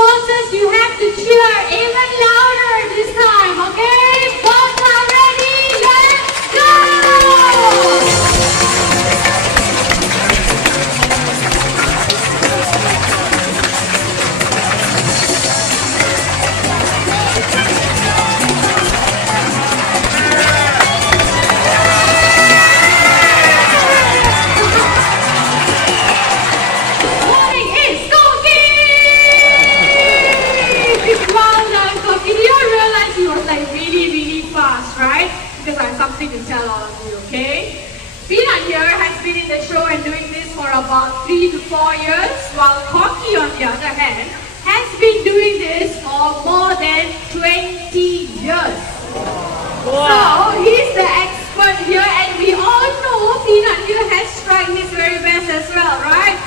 sponsors, you have to cheer even louder this time, okay? Both are ready, let's go! Morning is COKIE! Well done, COKIE. Do you realize he was like really fast, right? Because I have something to tell all of you, okay? Peanut here has been in the show and doing this for about 3 to 4 years, while COKIE, on the other hand, has been doing this for more than 20 years. So, he's the expert here, and we all know Peanut here has tried his very best as well, right?